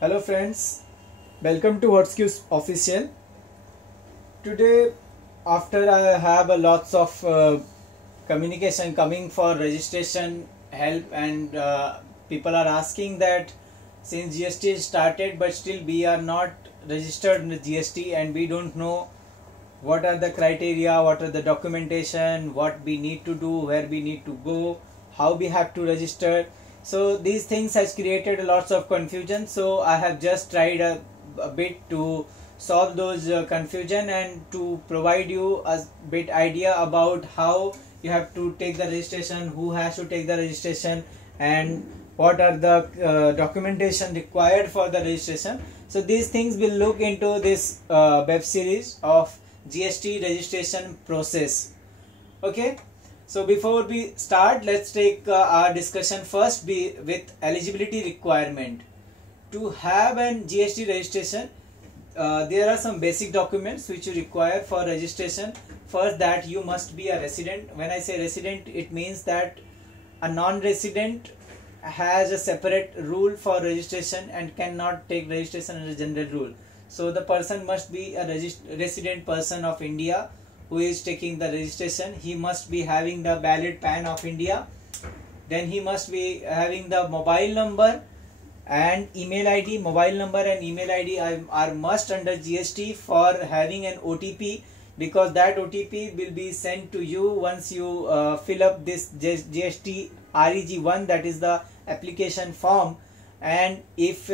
Hello friends, welcome to WhatSkills Official. Today, after I have a lots of communication coming for registration help, and people are asking that since GST is started but still we are not registered in the GST and we don't know what are the criteria, what are the documentation, what we need to do, where we need to go, how we have to register. So these things has created lots of confusion. So I have just tried a bit to solve those confusion and to provide you a bit idea about how you have to take the registration, who has to take the registration, and what are the documentation required for the registration. So these things will look into this web series of GST registration process. Okay, so before we start, let's take our discussion first with eligibility requirement. To have an GST registration, there are some basic documents which you require for registration. First, that you must be a resident. When I say resident, it means that a non-resident has a separate rule for registration and cannot take registration as a general rule. So the person must be a resident person of India who is taking the registration. He must be having the valid PAN of India. Then he must be having the mobile number and email ID. Mobile number and email ID are must under GST for having an OTP, because that OTP will be sent to you once you fill up this GST REG1, that is the application form. And if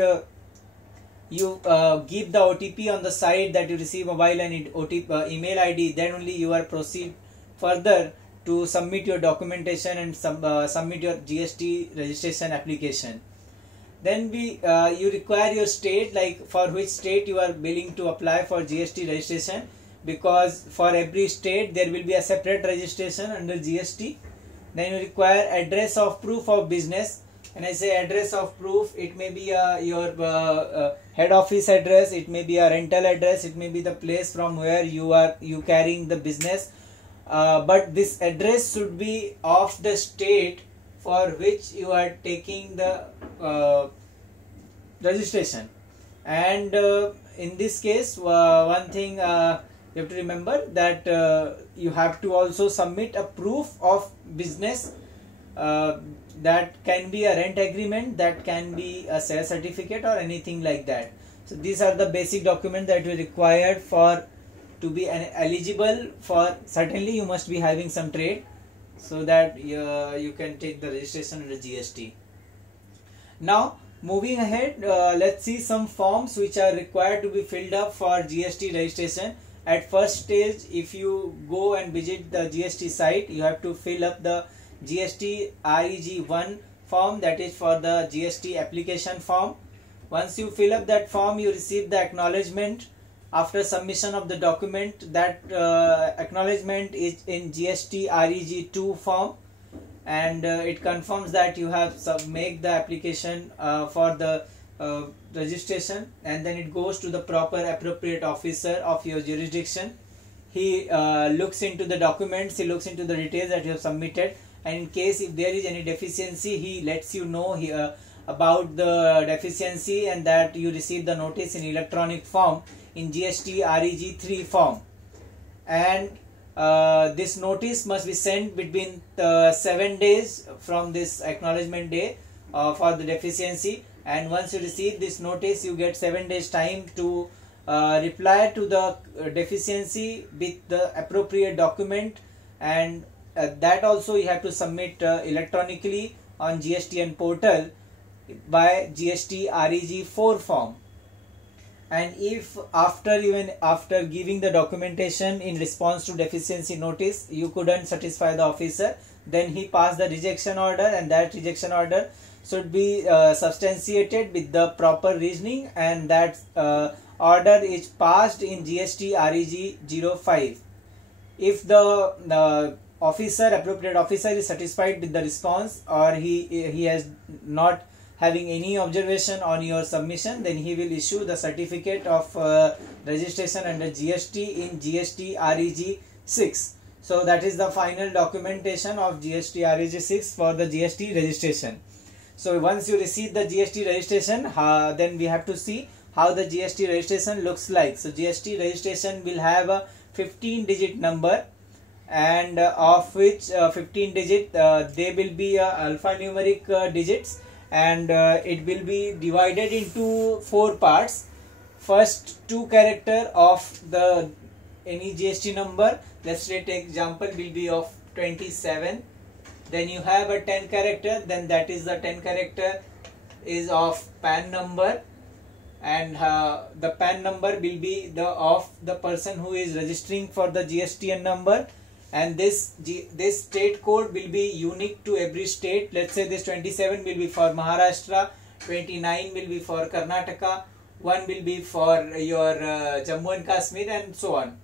you give the OTP on the side that you receive mobile and email ID, then only you are proceed further to submit your documentation and submit your GST registration application. Then you require your state, like for which state you are willing to apply for GST registration, because for every state there will be a separate registration under GST. Then you require address of proof of business. When I say address of proof, it may be your head office address, it may be a rental address, it may be the place from where you carrying the business, but this address should be of the state for which you are taking the registration. And in this case, one thing you have to remember, that you have to also submit a proof of business. That can be a rent agreement, that can be a sales certificate or anything like that. So these are the basic documents that we required for to be eligible for. Certainly you must be having some trade so that you can take the registration under GST. Now moving ahead, let's see some forms which are required to be filled up for GST registration. At first stage, if you go and visit the GST site, you have to fill up the GST REG1 form, that is for the GST application form. Once you fill up that form, you receive the acknowledgement. After submission of the document, that acknowledgement is in GST REG2 form, and it confirms that you have make the application for the registration, and then it goes to the proper appropriate officer of your jurisdiction. He looks into the documents, he looks into the details that you have submitted, and in case if there is any deficiency, he lets you know about the deficiency, and that you receive the notice in electronic form in GST REG3 form. And this notice must be sent between 7 days from this acknowledgement day for the deficiency. And once you receive this notice, you get 7 days time to reply to the deficiency with the appropriate document, and that also you have to submit electronically on GSTN portal by GST REG4 form. And if after giving the documentation in response to deficiency notice, you couldn't satisfy the officer, then he passed the rejection order, and that rejection order should be substantiated with the proper reasoning, and that order is passed in GST REG05. If the appropriate officer is satisfied with the response, or he has not having any observation on your submission, then he will issue the certificate of registration under GST in GST REG6. So that is the final documentation of GST REG6 for the GST registration. So once you receive the GST registration, then we have to see how the GST registration looks like. So GST registration will have a 15-digit number, and of which 15 digit they will be alphanumeric digits, and it will be divided into 4 parts. First 2 character of the any GST number, let's say take example, will be of 27. Then you have a 10 character, then that is the 10 character is of PAN number, and the PAN number will be the of the person who is registering for the GSTN number, and this state code will be unique to every state. Let's say this 27 will be for Maharashtra, 29 will be for Karnataka, 1 will be for your Jammu and Kashmir, and so on.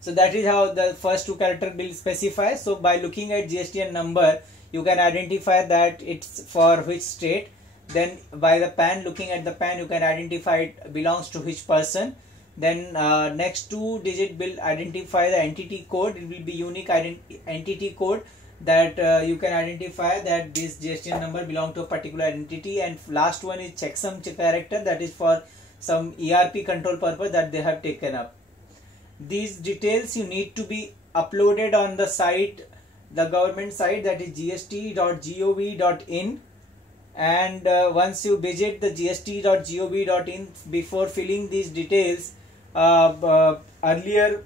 So that is how the first 2 characters will specify. So by looking at GSTN number, you can identify that it's for which state. Then by the PAN, looking at the PAN, you can identify it belongs to which person. Then next 2 digit will identify the entity code. It will be unique entity code that you can identify that this GSTN number belongs to a particular entity. And last one is checksum character, that is for some ERP control purpose that they have taken up. These details you need to be uploaded on the site, the government site, that is gst.gov.in. And once you visit the gst.gov.in, before filling these details, earlier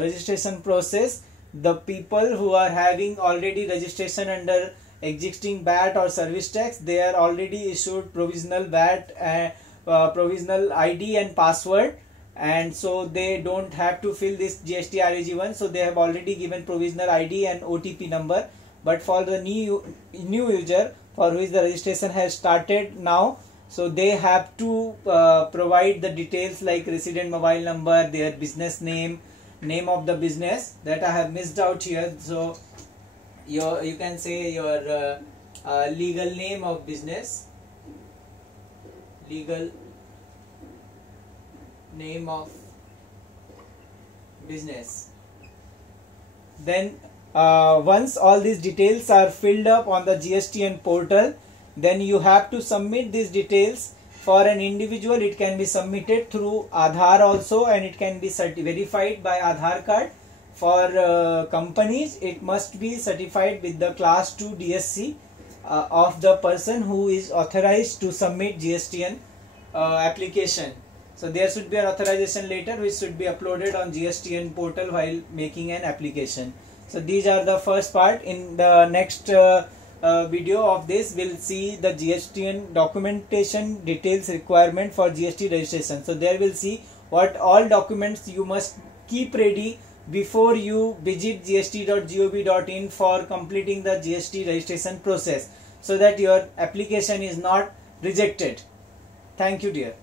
registration process, the people who are having already registration under existing VAT or service tax, they are already issued provisional VAT, provisional ID and password, and so they don't have to fill this GST RAG1. So they have already given provisional ID and OTP number. But for the new user for which the registration has started now, so they have to provide the details like resident mobile number, their business name, name of the business that I have missed out here. So you can say your legal name of business, legal name of business. Then once all these details are filled up on the GSTN portal, then you have to submit these details. For an individual, it can be submitted through Aadhaar also, and it can be verified by Aadhaar card. For companies, it must be certified with the class 2 DSC of the person who is authorized to submit GSTN application. So there should be an authorization letter which should be uploaded on GSTN portal while making an application. So these are the first part. In the next video of this, we'll see the GSTN documentation details requirement for GST registration. So there we'll see what all documents you must keep ready before you visit gst.gov.in for completing the GST registration process, so that your application is not rejected. Thank you, dear.